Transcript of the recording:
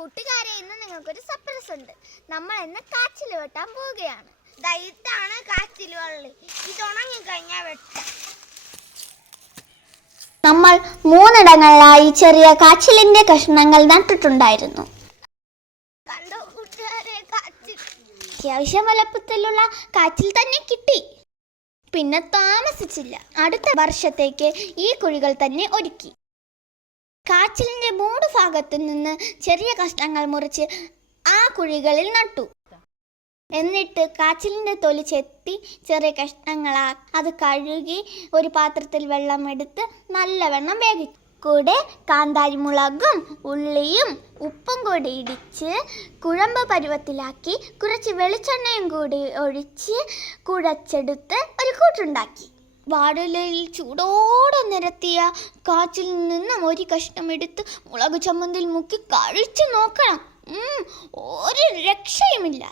കൂട്ടുകാരെ, ഇന്ന് നിങ്ങൾക്കൊരു സർപ്രൈസ് ഉണ്ട്. നമ്മൾ ഇന്ന് കാച്ചിൽ വെട്ടാൻ പോവുകയാണ്. ഇതാണ് കാച്ചിൽ വള്ളി. ഇത് ഉണങ്ങി കഴിഞ്ഞാൽ വെട്ടാം. നമ്മൾ 3 ഇടങ്ങളിലായി ചെറിയ കാച്ചിലിന്റെ കഷ്ണങ്ങൾ നട്ടിട്ടുണ്ടായിരുന്നു. കണ്ടോ കൂട്ടുകാരെ, കാച്ചിൽ അത്യാവശ്യം വലുപ്പത്തിലുള്ള കാച്ചിൽ തന്നെ കിട്ടി. പിന്നെ താമസിച്ചില്ല, അടുത്ത വർഷത്തേക്ക് ഈ കുഴികൾ തന്നെ ഒരുക്കി. കാച്ചിലിന്റെ 3 ഭാഗത്തു നിന്ന് ചെറിയ കഷ്ണങ്ങൾ മുറിച്ച് ആ കുഴികളിൽ നട്ടു. എന്നിട്ട് കാച്ചിലിന്റെ തൊലി ചെത്തി ചെറിയ കഷ്ണങ്ങളാ അത് കഴുകി ഒരു പാത്രത്തിൽ വെള്ളം എടുത്ത് നല്ലവണ്ണം വേവിച്ചു. കൂടെ കാന്താരി മുളകും ഉള്ളിയും ഉപ്പും കൂടി ഇടിച്ച് കുഴമ്പ് പരുവത്തിലാക്കി കുറച്ച് വെളിച്ചെണ്ണയും കൂടി ഒഴിച്ച് കുഴച്ചെടുത്ത് ഒരു കൂട്ടുണ്ടാക്കി. വാഴയിലയിൽ ചൂടോടെ നിരത്തിയ കാച്ചിൽ നിന്നും ഒരു കഷ്ണം എടുത്ത് മുളക് ചമ്മന്തിയിൽ മുക്കി കഴിച്ചു നോക്കണം. ഒരു രക്ഷയുമില്ല.